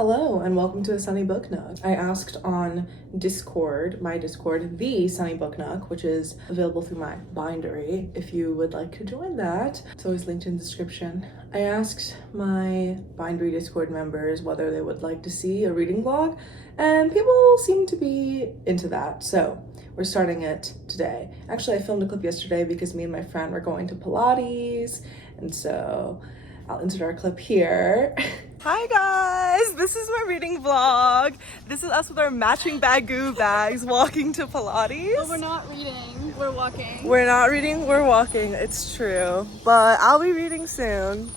Hello and welcome to A Sunny Book Nook. I asked on Discord, my Discord, the Sunny Book Nook, which is available through my bindery if you would like to join that. It's always linked in the description. I asked my bindery Discord members whether they would like to see a reading vlog, and people seem to be into that, so we're starting it today. Actually, I filmed a clip yesterday because me and my friend were going to Pilates, and so I'll insert our clip here. Hi guys, this is my reading vlog. This is us with our matching bagoo bags walking to Pilates. But we're not reading, we're walking. We're not reading, we're walking, it's true. But I'll be reading soon,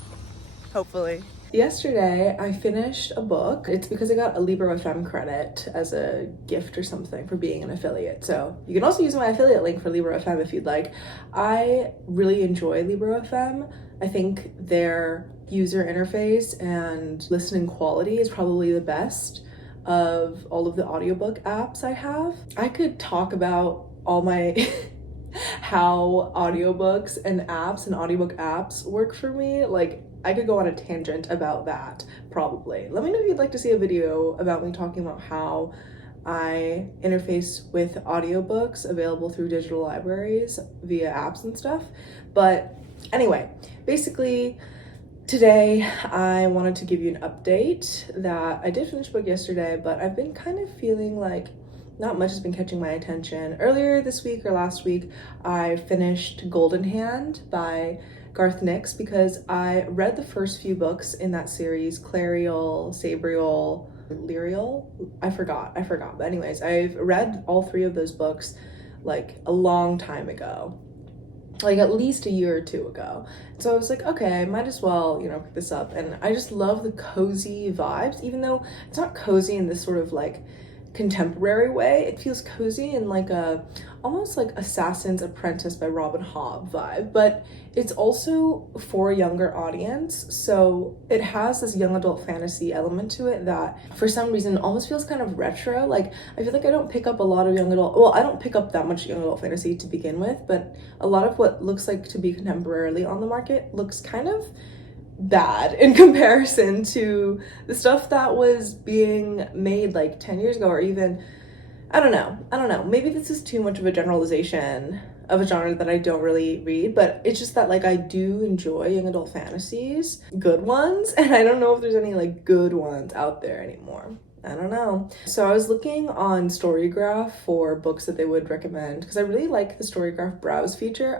hopefully. Yesterday, I finished a book. It's because I got a Libro.fm credit as a gift or something for being an affiliate. So you can also use my affiliate link for Libro.fm if you'd like. I really enjoy Libro.fm. I think their user interface and listening quality is probably the best of all of the audiobook apps I have. I could talk about all my how audiobooks and apps and audiobook apps work for me. Like, I could go on a tangent about that, probably. Let me know if you'd like to see a video about me talking about how I interface with audiobooks available through digital libraries via apps and stuff. But anyway, basically, today I wanted to give you an update that I did finish a book yesterday, but I've been kind of feeling like not much has been catching my attention. Earlier this week or last week, I finished Golden Hand by Garth Nix because I read the first few books in that series, Clariel, Sabriel, Lyriel. I forgot. But anyways, I've read all three of those books like a long time ago. Like at least a year or two ago. So I was like, okay, I might as well, pick this up. And I just love the cozy vibes, even though it's not cozy in this sort of like contemporary way. It feels cozy in like a almost like Assassin's Apprentice by Robin Hobb vibe, but it's also for a younger audience. So it has this young adult fantasy element to it that for some reason almost feels kind of retro. Like I feel like I don't pick up a lot of I don't pick up that much young adult fantasy to begin with, but a lot of what looks like to be contemporarily on the market looks kind of bad in comparison to the stuff that was being made like 10 years ago, or even I don't know, maybe this is too much of a generalization of a genre that I don't really read, but it's just that like I do enjoy young adult fantasies, good ones, and I don't know if there's any like good ones out there anymore. I don't know. So I was looking on Storygraph for books that they would recommend because I really like the Storygraph browse feature.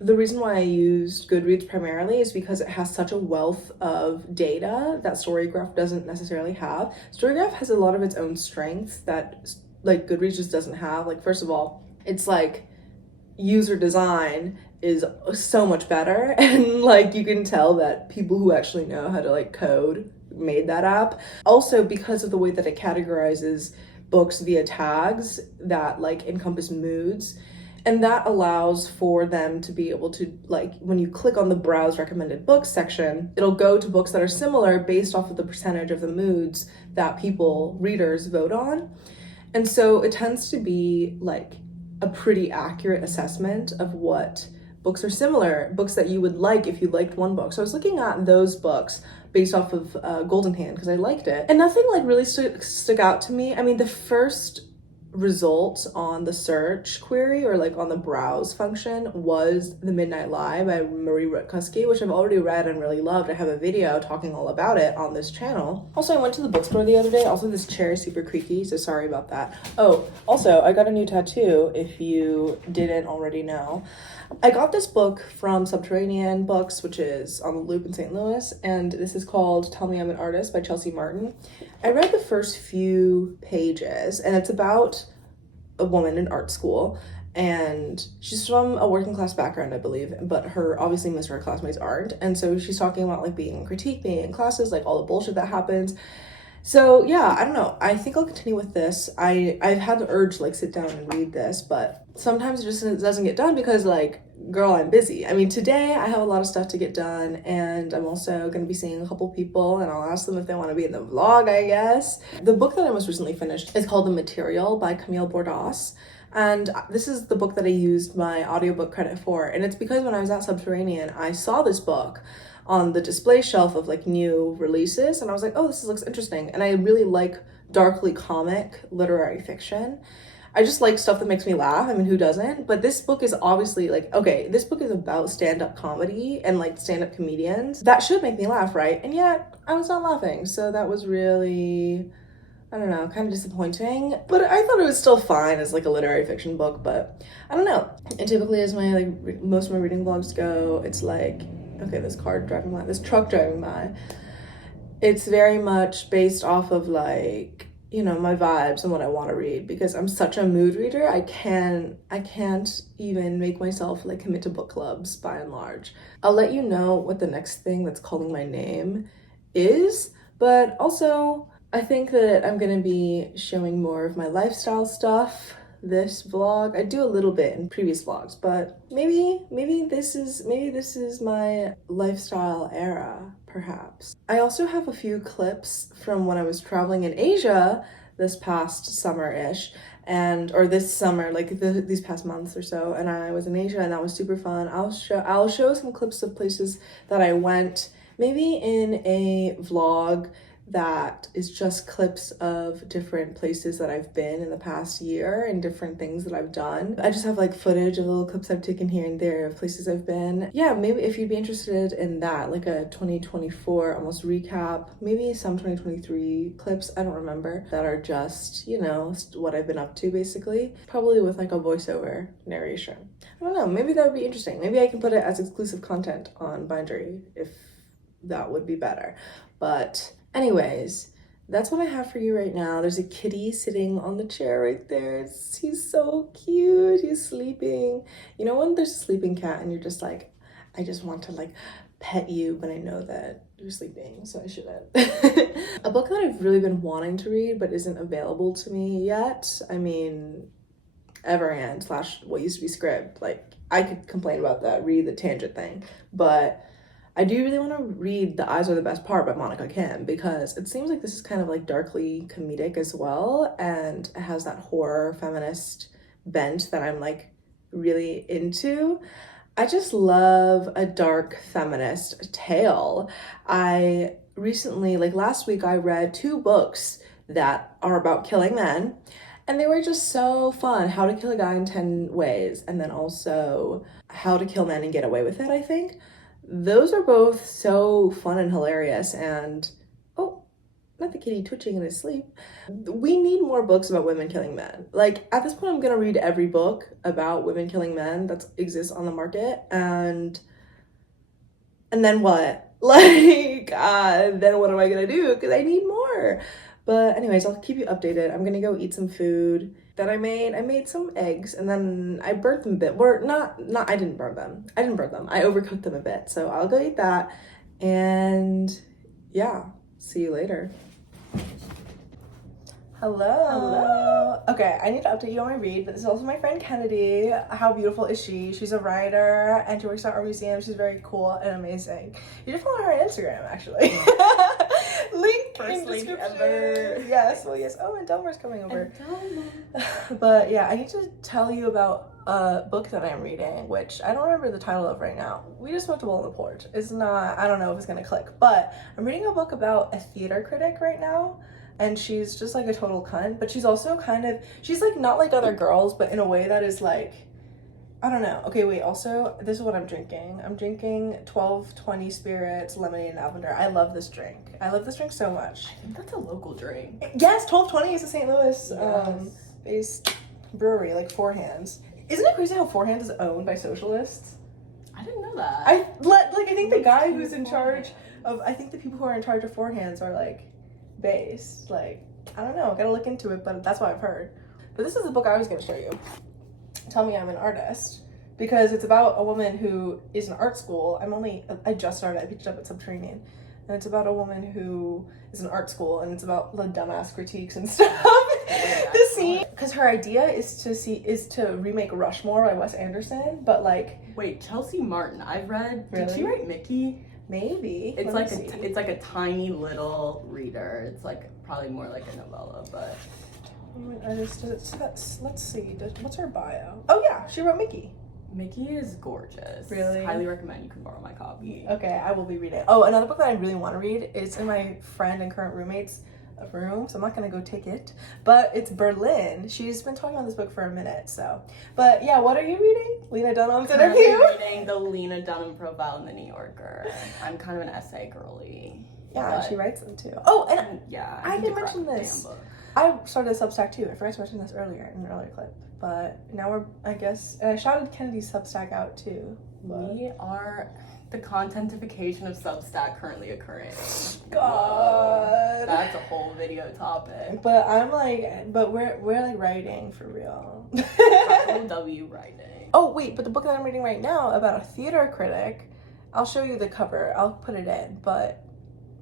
The reason why I used Goodreads primarily is because it has such a wealth of data that Storygraph doesn't necessarily have. Storygraph has a lot of its own strengths that like Goodreads just doesn't have. Like, first of all, it's like user design is so much better, and like you can tell that people who actually know how to like code made that app. Also, because of the way that it categorizes books via tags that like encompass moods, and that allows for them to be able to, like, when you click on the browse recommended books section, it'll go to books that are similar based off of the percentage of the moods that readers vote on. And so it tends to be like a pretty accurate assessment of what books are similar, books that you would like if you liked one book. So I was looking at those books based off of Golden Hand because I liked it. And nothing like really stuck out to me. I mean, the first result on the search query or like on the browse function was The Midnight Lie by Marie Rutkusky, which I've already read and really loved. I have a video talking all about it on this channel. Also, I went to the bookstore the other day. Also, this chair is super creaky, so sorry about that. Oh, also, I got a new tattoo, if you didn't already know. I got this book from Subterranean Books, which is on the Loop in St. Louis, and this is called Tell Me I'm an Artist by Chelsea Martin. I read the first few pages, and it's about a woman in art school, and she's from a working class background, I believe, but obviously most of her classmates aren't, and so she's talking about like being in critique, being in classes, like all the bullshit that happens. So yeah, I don't know. I think I'll continue with this. I've had the urge to like sit down and read this, but sometimes it just doesn't get done because like, girl, I'm busy. I mean, today I have a lot of stuff to get done, and I'm also going to be seeing a couple people, and I'll ask them if they want to be in the vlog, I guess. The book that I most recently finished is called The Material by Camille Bordas. And this is the book that I used my audiobook credit for. And it's because when I was at Subterranean, I saw this book on the display shelf of like new releases, and I was like, oh, this looks interesting. And I really like darkly comic literary fiction. I just like stuff that makes me laugh. I mean, who doesn't? But this book is obviously like, okay, this book is about stand-up comedy and like stand-up comedians. That should make me laugh, right? And yet I was not laughing. So that was really, I don't know, kind of disappointing. But I thought it was still fine as like a literary fiction book, but I don't know. And typically as my like most of my reading vlogs go, it's like, okay, this truck driving by. It's very much based off of like, you know, my vibes and what I want to read, because I'm such a mood reader. I can't even make myself like commit to book clubs by and large. I'll let you know what the next thing that's calling my name is, but also I think that I'm gonna be showing more of my lifestyle stuff this vlog. I do a little bit in previous vlogs, but maybe this is my lifestyle era, perhaps. I also have a few clips from when I was traveling in Asia this past summer-ish, or this summer, like these past months or so, and I was in Asia and that was super fun. I'll show some clips of places that I went, maybe in a vlog that is just clips of different places that I've been in the past year and different things that I've done. I just have like footage of little clips I've taken here and there of places I've been. Yeah, maybe if you'd be interested in that, like a 2024 almost recap, maybe some 2023 clips, I don't remember, that are just, you know, what I've been up to basically. Probably with like a voiceover narration. I don't know, maybe that would be interesting. Maybe I can put it as exclusive content on Bindery if that would be better. But anyways, that's what I have for you right now. There's a kitty sitting on the chair right there. He's so cute. He's sleeping. You know when there's a sleeping cat and you're just like, I just want to like pet you, but I know that you're sleeping, so I shouldn't. A book that I've really been wanting to read but isn't available to me yet. I mean, Errands / what used to be Scribd. Like, I could complain about that, read the tangent thing, but I do really want to read The Eyes Are the Best Part by Monica Kim, because it seems like this is kind of like darkly comedic as well, and it has that horror feminist bent that I'm like really into. I just love a dark feminist tale. I recently, like last week, I read 2 books that are about killing men, and they were just so fun. How to Kill a Guy in 10 Ways, and then also How to Kill Men and Get Away with It, I think. Those are both so fun and hilarious, and oh, not the kitty twitching in his sleep. We need more books about women killing men. Like, at this point, I'm gonna read every book about women killing men that exists on the market, and then what? Like, then what am I gonna do? Because I need more. But anyways, I'll keep you updated. I'm gonna go eat some food that I made. I made some eggs and then I burnt them a bit. Or not, I didn't burn them. I overcooked them a bit. So I'll go eat that. And yeah, see you later. Hello. Okay, I need to update you on my read, but this is also my friend Kennedy. How beautiful is she? She's a writer and she works at our museum. She's very cool and amazing. You should follow her on Instagram, actually. Link First in link description. ever. Yes, well, yes. Oh, and Delmar's coming over. But yeah, I need to tell you about a book that I'm reading, which I don't remember the title of right now. We just smoked a bowl on the porch. It's not, I don't know if it's gonna click, but I'm reading a book about a theater critic right now. And she's just like a total cunt, but she's also she's like not like other girls, but in a way that is like, I don't know. Okay, wait, also, this is what I'm drinking. I'm drinking 1220 Spirits Lemonade and Lavender. I love this drink. I love this drink so much. I think that's a local drink. Yes, 1220 is a St. Louis Yes. based brewery, like Four Hands. Isn't it crazy how Four Hands is owned by socialists? I didn't know that. I think the guy who's in charge of, I think the people who are in charge of Four Hands are like based, like, I don't know, gotta look into it, but that's what I've heard. But this is the book I was gonna show you. Tell Me I'm an Artist, because it's about a woman who is in art school. I just started, I picked it up at Subterranean, and it's about a woman who is in art school, and it's about the dumbass critiques and stuff. The scene, because her idea is to remake Rushmore by Wes Anderson, but like, wait, Chelsea Martin, I've read. Really? Did she write Mickey? Maybe. It's like a tiny little reader. It's like probably more like a novella, but Let's see. What's her bio? Oh yeah, she wrote Mickey. Mickey is gorgeous. Really? Highly recommend. You can borrow my copy. Okay, I will be reading. Oh, another book that I really want to read is in my friend and current roommate's room, so I'm not gonna go take it. But it's Berlin. She's been talking about this book for a minute, so. But yeah, what are you reading? Lena Dunham's interview? I'm reading the Lena Dunham profile in the New Yorker. I'm kind of an essay girly. Yeah, she writes them too. Oh, and yeah, I didn't mention this. I started a Substack too. I forgot to mention this earlier in an earlier clip. But now we're, I guess, and I shouted Kennedy's Substack out too. We are the contentification of Substack currently occurring. God. That's a whole video topic. But I'm like, but we're like writing for real. W writing. Oh wait, but the book that I'm reading right now about a theater critic, I'll show you the cover. I'll put it in. But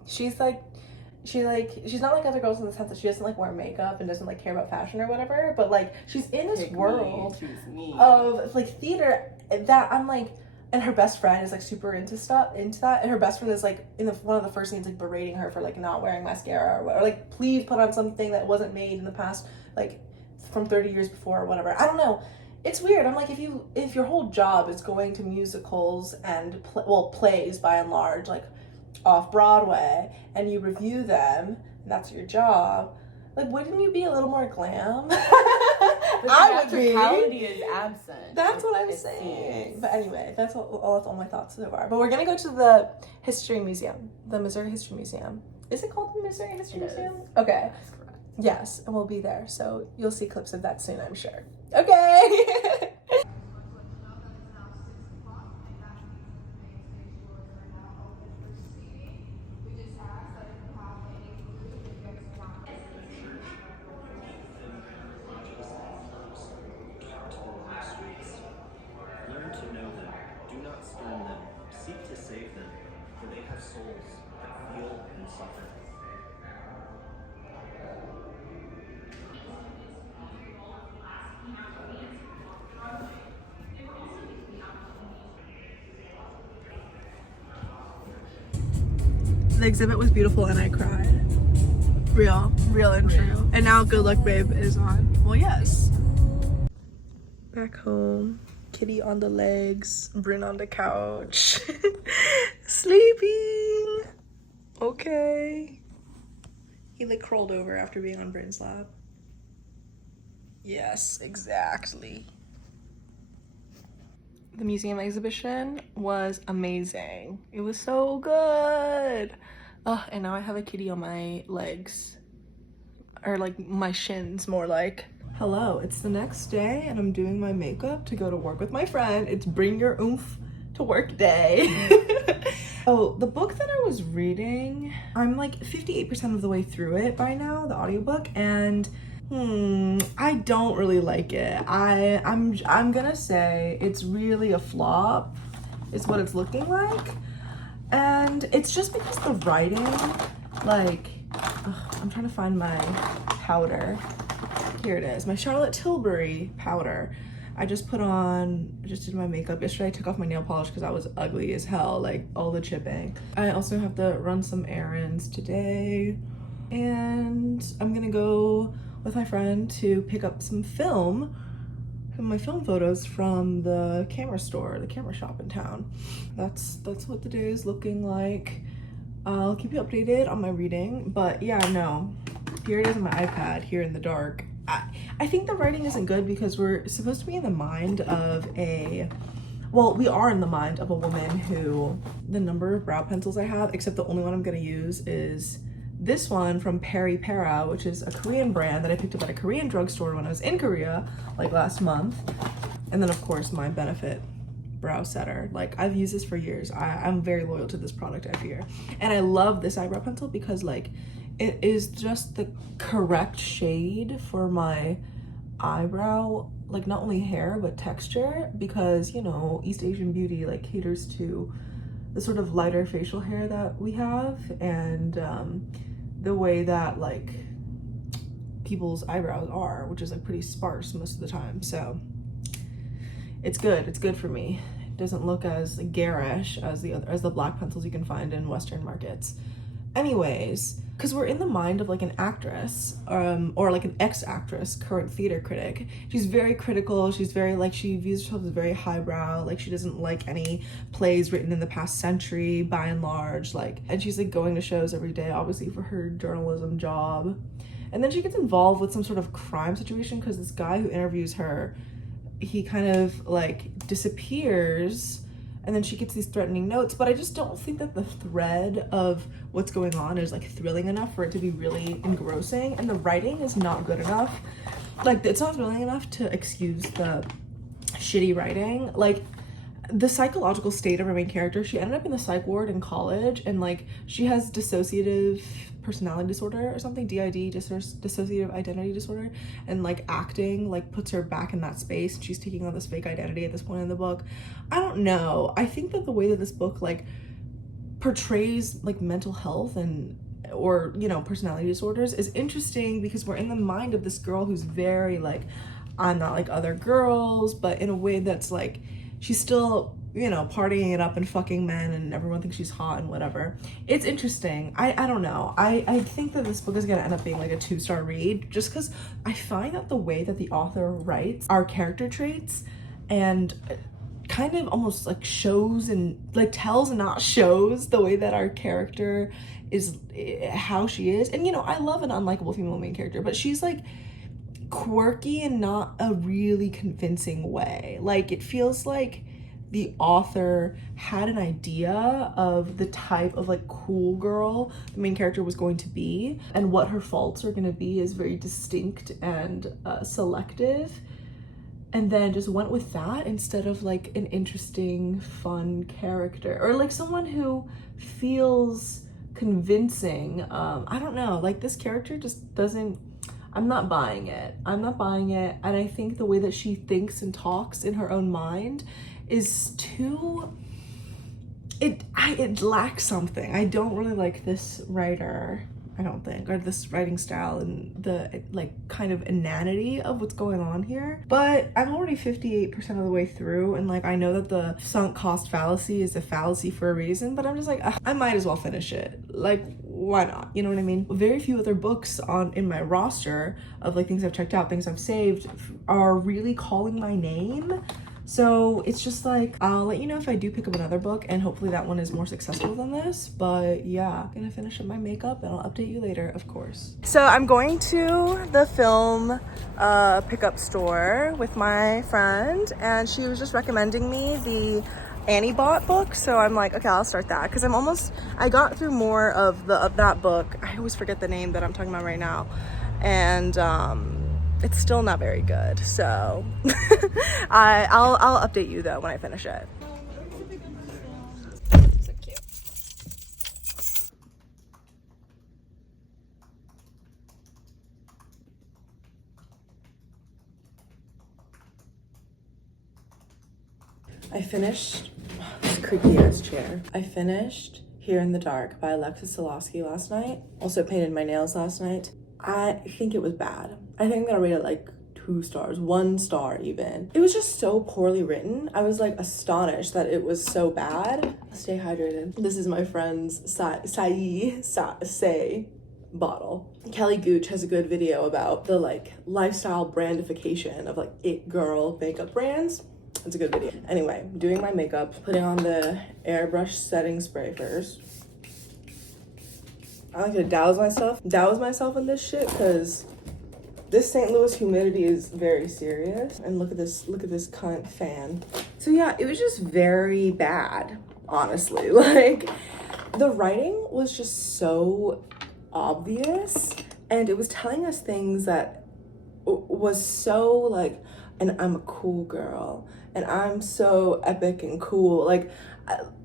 she's not like other girls in the sense that she doesn't like wear makeup and doesn't like care about fashion or whatever, but like she's in this world of like theater that I'm like, and her best friend is like super into that, and her best friend is like in one of the first scenes like berating her for like not wearing mascara or whatever, like please put on something that wasn't made in the past, like from 30 years before or whatever. I don't know. It's weird. I'm like, if your whole job is going to musicals and plays by and large, like off Broadway, and you review them, and that's your job, like wouldn't you be a little more glam? I would be. Theatricality is absent. That's what I'm saying. But anyway, that's all my thoughts so far. But we're gonna go to the History Museum, the Missouri History Museum. Is it called the Missouri History Museum? Okay. That's correct. Yes, and we'll be there, so you'll see clips of that soon, I'm sure. Okay. Learn to know them, do not spurn them, seek to save them, for they have souls that feel and suffer. The exhibit was beautiful and I cried. Real and true. And now Good Luck Babe is on. Well, yes. Back home. Kitty on the legs, Bryn on the couch, sleeping. Okay. He like crawled over after being on Bryn's lap. Yes, exactly. The museum exhibition was amazing. It was so good. And now I have a kitty on my legs, or like my shins more like. Hello, it's the next day and I'm doing my makeup to go to work with my friend. It's bring your oomph to work day. Oh, the book that I was reading, I'm like 58% of the way through it by now, the audiobook, and I don't really like it. I'm gonna say it's really a flop, is what it's looking like. And it's just because the writing, like, I'm trying to find my powder. Here it is, my Charlotte Tilbury powder. I just did my makeup. Yesterday I took off my nail polish because I was ugly as hell, like all the chipping. I also have to run some errands today. And I'm gonna go with my friend to pick up some film, my film photos from the camera store, the camera shop in town. That's what the day is looking like. I'll keep you updated on my reading, but yeah, no. Here it is on my iPad, here in the dark. I think the writing isn't good because we're supposed to be in the mind of we are in the mind of a woman who, the number of brow pencils I have, except the only one I'm gonna use is this one from Peri Para, which is a Korean brand that I picked up at a Korean drugstore when I was in Korea, like last month. And then of course my Benefit brow setter. Like I've used this for years. I'm very loyal to this product, I fear. And I love this eyebrow pencil because like it is just the correct shade for my eyebrow, like not only hair but texture, because you know East Asian beauty like caters to the sort of lighter facial hair that we have, and the way that like people's eyebrows are, which is like pretty sparse most of the time. So it's good for me. It doesn't look as garish as the black pencils you can find in Western markets. Anyways, because we're in the mind of like an actress, or like an ex-actress, current theater critic. She's very critical. She's very like, she views herself as very highbrow. Like she doesn't like any plays written in the past century by and large. Like, and she's like going to shows every day, obviously for her journalism job. And then she gets involved with some sort of crime situation because this guy who interviews her, he kind of like disappears. And then she gets these threatening notes, but I just don't think that the thread of what's going on is like thrilling enough for it to be really engrossing. And the writing is not good enough. Like, it's not thrilling enough to excuse the shitty writing. Like, the psychological state of her main character, she ended up in the psych ward in college, and like she has dissociative personality disorder or something, DID, dissociative identity disorder, and like acting like puts her back in that space, and she's taking on this fake identity at this point in the book. I don't know, I think that the way that this book like portrays like mental health and or, you know, personality disorders is interesting because we're in the mind of this girl who's very like, I'm not like other girls, but in a way that's like, she's still, you know, partying it up and fucking men, and everyone thinks she's hot and whatever. It's interesting. I don't know. I think that this book is gonna end up being like a 2-star read, just because I find that the way that the author writes our character traits and kind of almost like shows and like tells and not shows the way that our character is, how she is. And you know, I love an unlikable female main character, but she's like quirky in not a really convincing way. Like, it feels like the author had an idea of the type of like cool girl the main character was going to be, and what her faults are going to be is very distinct and selective, and then just went with that instead of like an interesting, fun character, or like someone who feels convincing. I don't know, like this character just doesn't, I'm not buying it. I'm not buying it. And I think the way that she thinks and talks in her own mind is too, it lacks something. I don't really like this writer, I don't think, or this writing style and the like kind of inanity of what's going on here. But I'm already 58% of the way through, and like I know that the sunk cost fallacy is a fallacy for a reason, but I'm just like, I might as well finish it. Like, why not? You know what I mean? Very few other books in my roster of like things I've checked out, things I've saved, are really calling my name. So it's just like, I'll let you know if I do pick up another book, and hopefully that one is more successful than this. But yeah, I'm gonna finish up my makeup and I'll update you later, of course. So I'm going to the film pickup store with my friend, and she was just recommending me the Annie Bot book. So I'm like, okay, I'll start that, because I got through more of that book. I always forget the name that I'm talking about right now. And it's still not very good, so I'll update you though when I finish it. So cute. I finished this creaky ass chair. I finished Here in the Dark by Alexis Solowski last night. Also painted my nails last night. I think it was bad. I think I'm gonna rate it like 2 stars, 1 star even. It was just so poorly written. I was like astonished that it was so bad. Stay hydrated. This is my friend's Say bottle. Kelly Gooch has a good video about the like lifestyle brandification of like it girl makeup brands. It's a good video. Anyway, doing my makeup, putting on the airbrush setting spray first. I like to douse myself in this shit, because this St. Louis humidity is very serious. And look at this cunt fan. So yeah, it was just very bad, honestly. Like, the writing was just so obvious, and it was telling us things that was so like, and I'm a cool girl, and I'm so epic and cool. Like,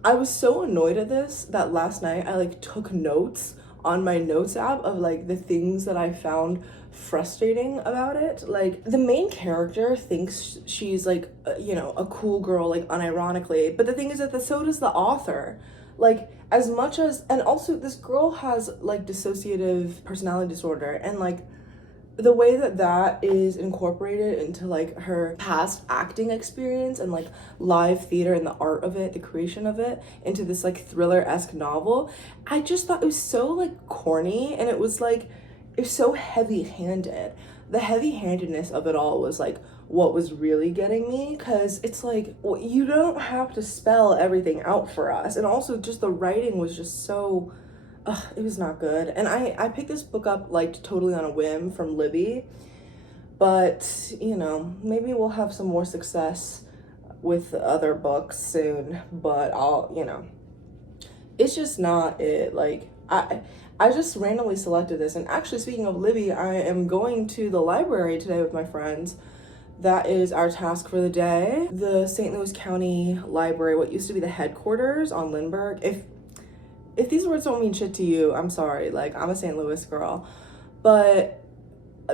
I was so annoyed at this that last night I like took notes on my notes app of like the things that I found frustrating about it. Like, the main character thinks she's like, you know, a cool girl, like unironically, but the thing is that so does the author. Like, as much as, and also this girl has like dissociative personality disorder, and like the way that that is incorporated into like her past acting experience and like live theater and the art of it, the creation of it, into this like thriller-esque novel, I just thought it was so like corny, and it was so heavy-handed. The heavy-handedness of it all was like what was really getting me, because it's like, well, you don't have to spell everything out for us. And also just the writing was just so, it was not good. And I picked this book up like totally on a whim from Libby, but you know, maybe we'll have some more success with other books soon. But I'll, you know, it's just not it. Like I just randomly selected this. And actually, speaking of Libby, I am going to the library today with my friends. That is our task for the day. The St. Louis County Library, what used to be the headquarters on Lindbergh. If these words don't mean shit to you, I'm sorry. Like, I'm a St. Louis girl. But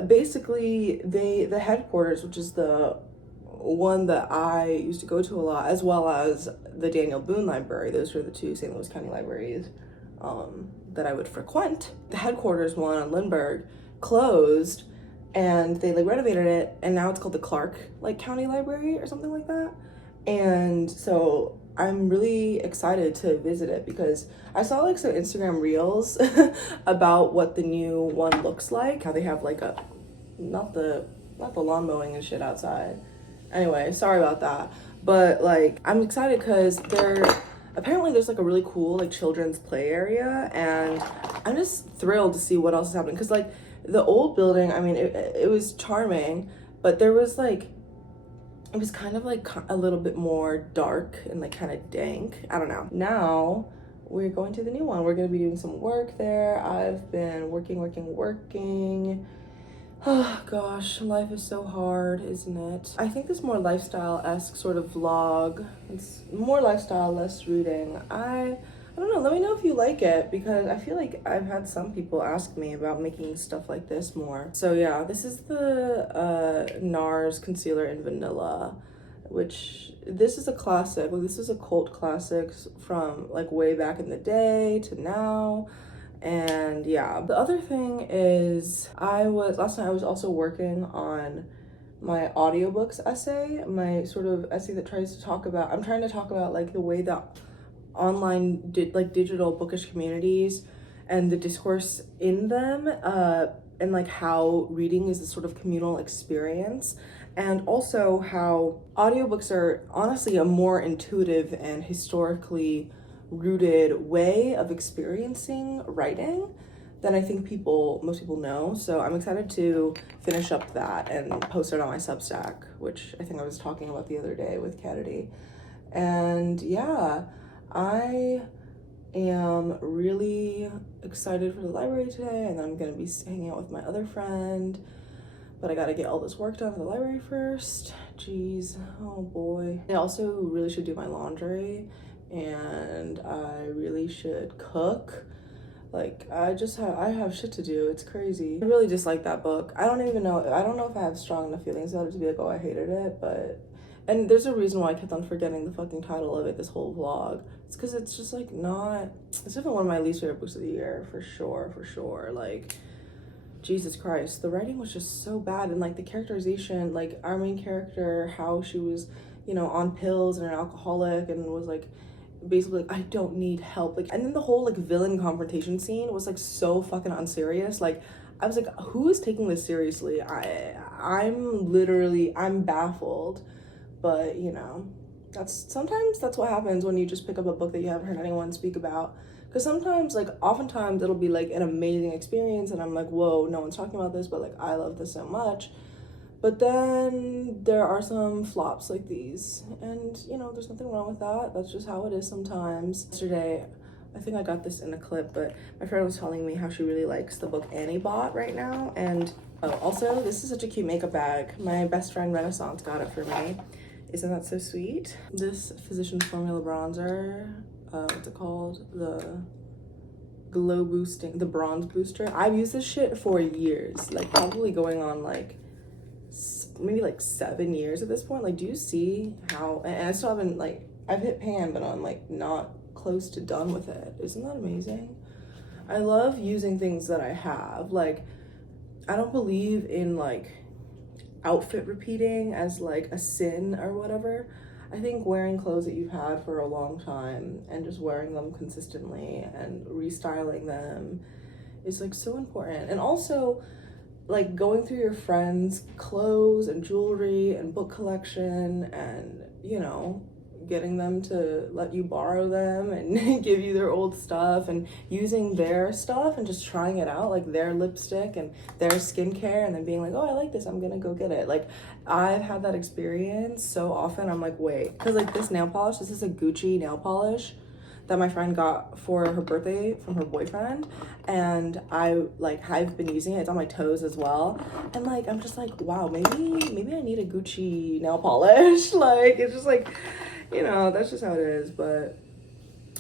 basically, the headquarters, which is the one that I used to go to a lot, as well as the Daniel Boone Library. Those were the two St. Louis County libraries that I would frequent. The headquarters one on Lindbergh closed, and they like renovated it, and now it's called the Clark like County Library or something like that. And so I'm really excited to visit it, because I saw like some Instagram reels about what the new one looks like, how they have like a not the lawn mowing and shit outside. Anyway, sorry about that, but like I'm excited because apparently there's like a really cool like children's play area, and I'm just thrilled to see what else is happening, because like the old building, I mean, it was charming, but there was like, it was kind of like a little bit more dark and like kind of dank. I don't know. Now we're going to the new one. We're going to be doing some work there. I've been working. Oh gosh, life is so hard, isn't it? I think this more lifestyle-esque sort of vlog. It's more lifestyle, less reading. I don't know, let me know if you like it, because I feel like I've had some people ask me about making stuff like this more. So yeah, this is the NARS concealer in vanilla, which this is a classic. Like, this is a cult classic from like way back in the day to now. And yeah, the other thing is last night I was also working on my audiobooks essay, my sort of essay that tries to talk about, I'm trying to talk about like the way that online digital bookish communities and the discourse in them, and like how reading is a sort of communal experience, and also how audiobooks are honestly a more intuitive and historically rooted way of experiencing writing than I think most people know. So I'm excited to finish up that and post it on my Substack, which I think I was talking about the other day with Kennedy. And yeah, I am really excited for the library today, and then I'm gonna be hanging out with my other friend, but I gotta get all this work done in the library first. Jeez, oh boy. I also really should do my laundry, and I really should cook. Like, I have shit to do. It's crazy. I really dislike that book. I don't know if I have strong enough feelings about it to be like, oh, I hated it, but, and there's a reason why I kept on forgetting the fucking title of it this whole vlog. It's because it's just like it's definitely one of my least favorite books of the year, for sure. Like, Jesus Christ, the writing was just so bad, and like the characterization, like our main character, how she was, you know, on pills and an alcoholic, and was like basically like, I don't need help, like, and then the whole like villain confrontation scene was like so fucking unserious. Like, I was like, who is taking this seriously? I'm baffled. But you know, sometimes that's what happens when you just pick up a book that you haven't heard anyone speak about. Because sometimes, like, oftentimes it'll be like an amazing experience, and I'm like, whoa, no one's talking about this, but like I love this so much. But then there are some flops like these, and you know, there's nothing wrong with that. That's just how it is sometimes. Yesterday, I think I got this in a clip, but my friend was telling me how she really likes the book Annie bought right now. And oh, also, this is such a cute makeup bag. My best friend Renaissance got it for me. Isn't that so sweet? This Physicians Formula bronzer, what's it called? The glow boosting, the bronze booster. I've used this shit for years, like probably going on like maybe like 7 years at this point. Like, do you see how, and I still haven't, like, I've hit pan, but I'm like not close to done with it. Isn't that amazing? I love using things that I have. Like, I don't believe in like outfit repeating as like a sin or whatever. I think wearing clothes that you've had for a long time and just wearing them consistently and restyling them is like so important. And also like going through your friends' clothes and jewelry and book collection and, you know, getting them to let you borrow them and give you their old stuff and using their stuff and just trying it out, like their lipstick and their skincare, and then being like, oh, I like this, I'm gonna go get it. Like I've had that experience so often. I'm like, wait, because like this nail polish, this is a Gucci nail polish that my friend got for her birthday from her boyfriend, and I've been using it. It's on my toes as well, and like I'm just like, wow, maybe I need a Gucci nail polish. Like it's just like, you know, that's just how it is. But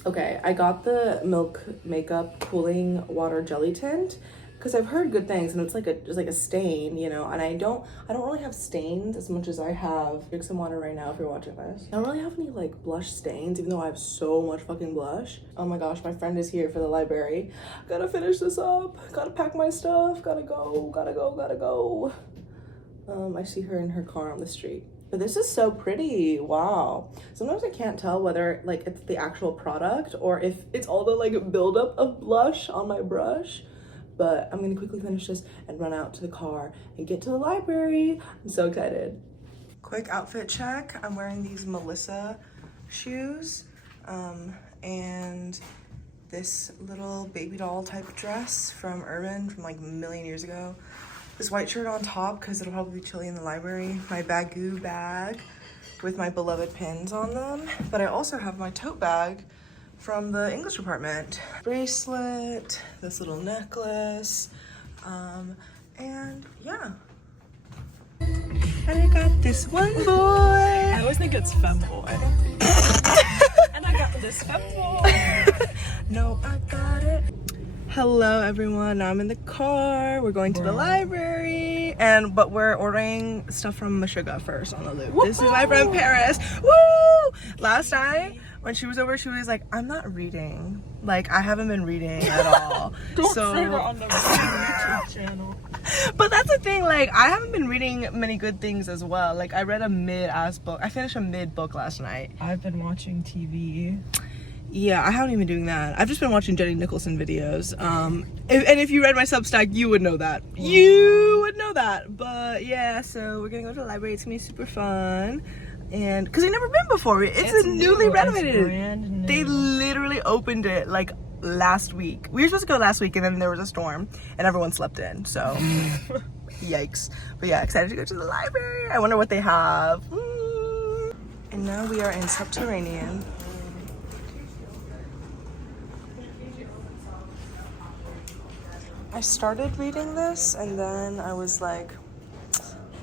okay, I got the Milk Makeup Cooling Water Jelly Tint because I've heard good things, and it's like a stain, you know, and I don't really have stains as much as I have. Drink some water right now if you're watching this. I don't really have any like blush stains, even though I have so much fucking blush. Oh my gosh, my friend is here for the library. Gotta finish this up, gotta pack my stuff, gotta go. I see her in her car on the street. But this is so pretty. Wow. Sometimes I can't tell whether like it's the actual product or if it's all the like buildup of blush on my brush. But I'm gonna quickly finish this and run out to the car and get to the library. I'm so excited. Quick outfit check. I'm wearing these Melissa shoes and this little baby doll type dress from Urban from like a million years ago. This white shirt on top because it'll probably be chilly in the library. My Bagoo bag with my beloved pins on them. But I also have my tote bag from the English department. Bracelet, this little necklace, and yeah. And I got this one boy. I always think it's femboy. And I got this femboy. No, I got it. Hello everyone, now I'm in the car. We're going to the library, but we're ordering stuff from Meshuggah first on the loop. Woo-hoo! This is my friend Paris. Woo! Last night when she was over, she was like, I'm not reading. Like I haven't been reading at all. Don't say that on the YouTube channel. But that's the thing, like I haven't been reading many good things as well. Like I read a mid-ass book. I finished a mid book last night. I've been watching TV. Yeah, I haven't even doing that. I've just been watching Jenny Nicholson videos. If you read my Substack, you would know that. You would know that. But yeah, so we're gonna go to the library. It's gonna be super fun. And because we've never been before. It's a newly renovated. It's brand new. They literally opened it like last week. We were supposed to go last week, and then there was a storm, and everyone slept in. So, yikes. But yeah, excited to go to the library. I wonder what they have. And now we are in Subterranean. I started reading this and then I was like,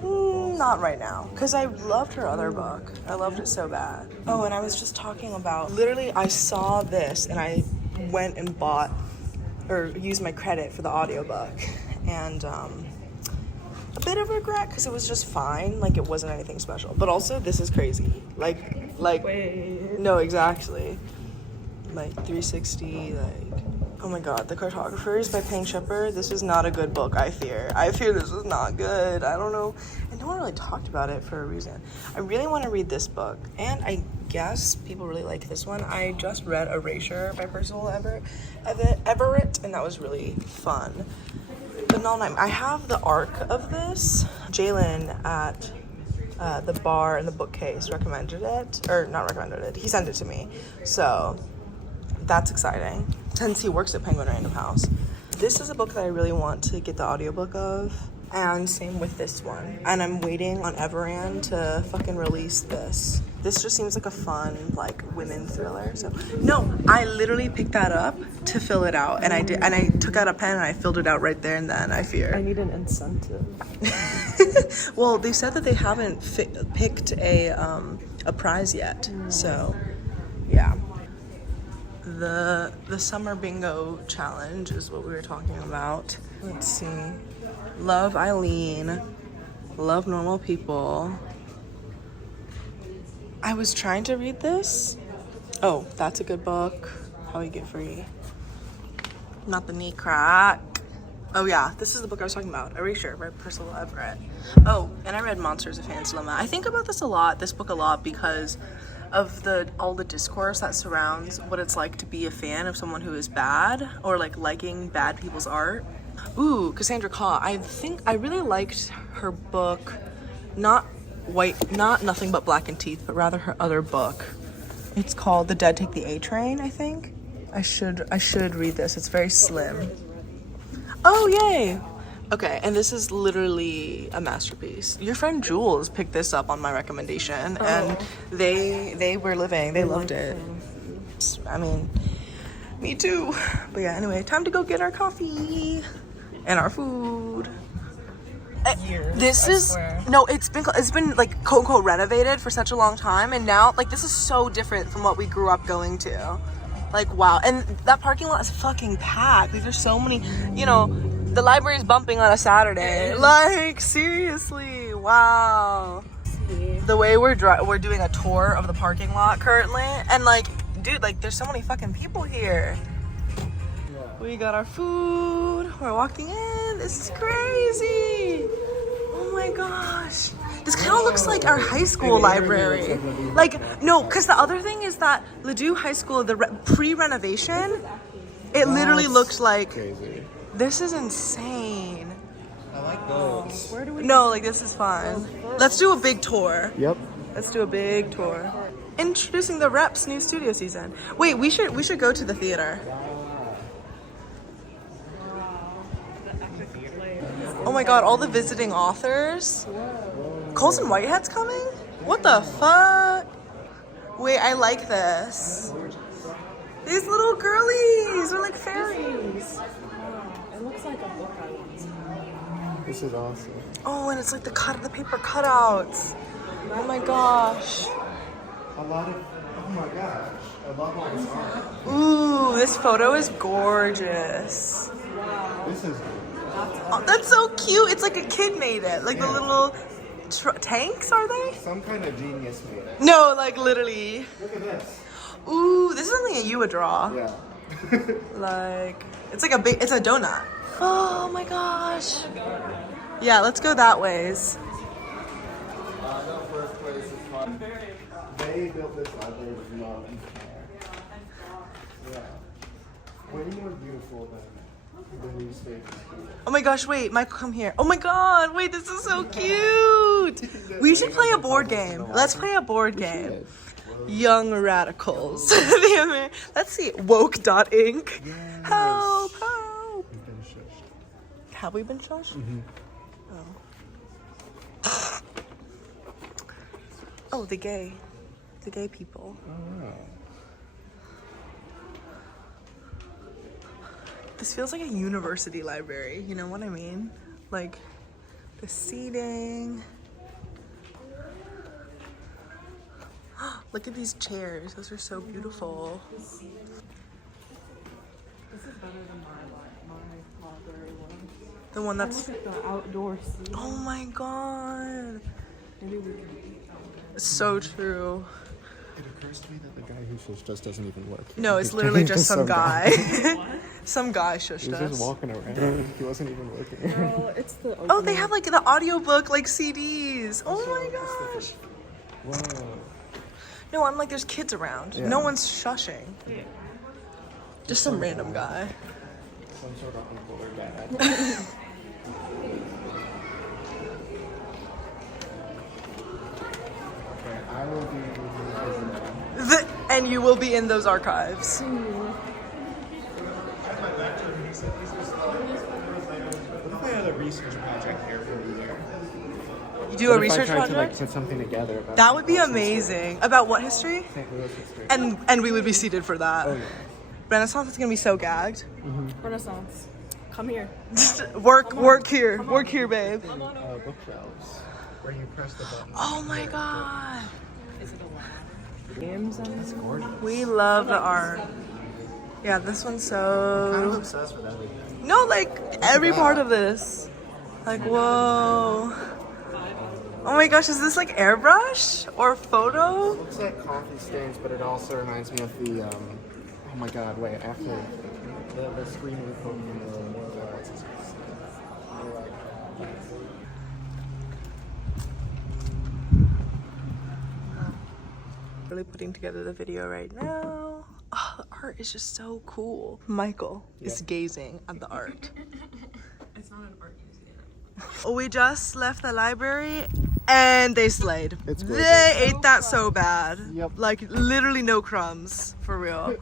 not right now, because I loved her other book. I loved it so bad. Oh, and I was just talking about, literally I saw this and I went and bought or used my credit for the audiobook, and a bit of regret because it was just fine, like it wasn't anything special, but also this is crazy. Like Wait. No, exactly, like 360, like oh my god, The Cartographers by Payne Shepherd. This was not a good book, I fear. I fear this was not good. I don't know. And no one really talked about it for a reason. I really want to read this book. And I guess people really like this one. I just read Erasure by Percival Everett, and that was really fun. But no, I have the arc of this. Jalen at the bar in the bookcase recommended it. Or not recommended it. He sent it to me. So that's exciting, since he works at Penguin Random House. This is a book that I really want to get the audiobook of, and same with this one. And I'm waiting on Everand to fucking release this. This just seems like a fun, like, women thriller. So, no, I literally picked that up to fill it out, and I did, and I took out a pen and I filled it out right there and then, I fear. I need an incentive. Well, they said that they haven't picked a prize yet, so, yeah. The summer bingo challenge is what we were talking about. Let's see. Love Eileen. Love Normal People. I was trying to read this. Oh, that's a good book. How We Get Free. Not the Knee Crack. Oh yeah, this is the book I was talking about, Erasure by Percival Everett. Oh, and I read Monsters of Hans Dilemma. I think about this book a lot, because of all the discourse that surrounds what it's like to be a fan of someone who is bad, or like liking bad people's art. Ooh, Cassandra Claw. I think I really liked her book, not Nothing But Blackened Teeth, but rather her other book. It's called The Dead Take the A Train, I think. I should read this. It's very slim. Oh, yay! Okay, and this is literally a masterpiece. Your friend Jules picked this up on my recommendation, and they were living. They loved it. I mean, me too. But yeah, anyway, time to go get our coffee and our food. It's been like quote unquote renovated for such a long time, and now like this is so different from what we grew up going to. Like wow, and that parking lot is fucking packed. Like there's so many, you know, the library's bumping on a Saturday. Like seriously, wow. The way we're doing a tour of the parking lot currently, and like, dude, like there's so many fucking people here. We got our food. We're walking in. This is crazy. Oh my gosh. This kind of looks like our high school library. Like, no, because the other thing is that Ladue High School, the pre-renovation, it literally looked like... Crazy. This is insane. I like those. Where do we... No, like this is fun. Let's do a big tour. Yep. Let's do a big tour. Introducing the Reps new studio season. Wait, we should go to the theater. Oh my god, all the visiting authors. Colson Whitehead's coming? What the fuck? Wait, I like this. These little girlies are like fairies. It looks like a book I want to read. This is awesome. Oh, and it's like the paper cutouts. Oh my gosh. Oh my gosh. I love all this art. Ooh, this photo is gorgeous. This is... Oh, that's so cute. It's like a kid made it. Like the little tanks, are they? Some kind of genius made it. No, like literally. Look at this. Ooh, this is something that you would draw. Yeah. Like, it's like it's a donut. Oh my gosh. Yeah, let's go that ways. First place is fun. They built this library with love and care. Yeah. Way more beautiful than the new space. Oh my gosh, wait, Michael, come here. Oh my god, wait, this is so cute. We should play a board game. Let's play a board game. Young Radicals. Let's see. Woke.inc. Yes. Help, help. We've been shushed. Have we been shushed? Mm-hmm. Oh. Oh, the gay people. Oh, wow. This feels like a university library, you know what I mean? Like the seating. Look at these chairs, those are so beautiful. This is better than my library one. The one that's... Look at the outdoor seating. Oh my god. Maybe we can eat out there. It's so true. It occurs to me that the guy who shushed us doesn't even work. No, it's literally just some guy. Some guy shushed He was us. just walking around. He wasn't even working. Girl, it's the Oh, they have like the audiobook, like CDs. Oh my gosh. Whoa. No, I'm like, there's kids around. Yeah. No one's shushing. Just some random guy. Some sort of uncle or dad. Okay, I will be And you will be in those archives. What if I had a research project here for a year? You do a What if research I tried project? to like put something together about That would be St. Louis amazing. About what history? history? St. Louis history. And we would be seated for that. Oh yeah. Renaissance is gonna be so gagged. Renaissance. Come here. Work here, babe. Bookshelves where you press the button. Oh my god. Is it a games on It's gorgeous. We love the art. Yeah, this one's I'm kind of so... obsessed with everything. No, like every part of this. Like, whoa. Oh my gosh, is this like airbrush or photo? It looks like coffee stains, but it also reminds me of the oh my god, wait, after the screen we put in the Really putting together the video right now. Oh, the art is just so cool. Michael is gazing at the art. It's not an art museum. We just left the library and they slayed. It's gorgeous. They ate that so bad. Yep. Like literally no crumbs, for real.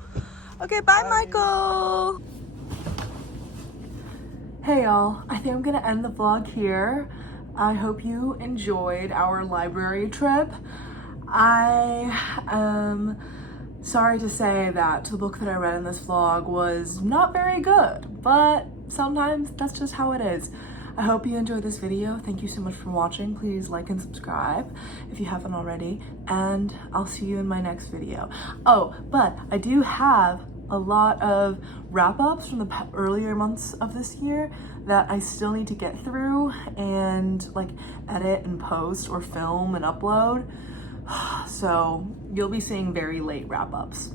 Okay, bye Michael. Hey y'all, I think I'm gonna end the vlog here. I hope you enjoyed our library trip. I am sorry to say that the book that I read in this vlog was not very good, but sometimes that's just how it is. I hope you enjoyed this video. Thank you so much for watching. Please like and subscribe if you haven't already, and I'll see you in my next video. Oh, but I do have a lot of wrap-ups from the earlier months of this year that I still need to get through and like edit and post or film and upload. So you'll be seeing very late wrap-ups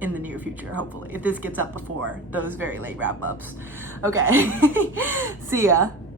in the near future, hopefully, if this gets up before those very late wrap-ups. Okay, see ya.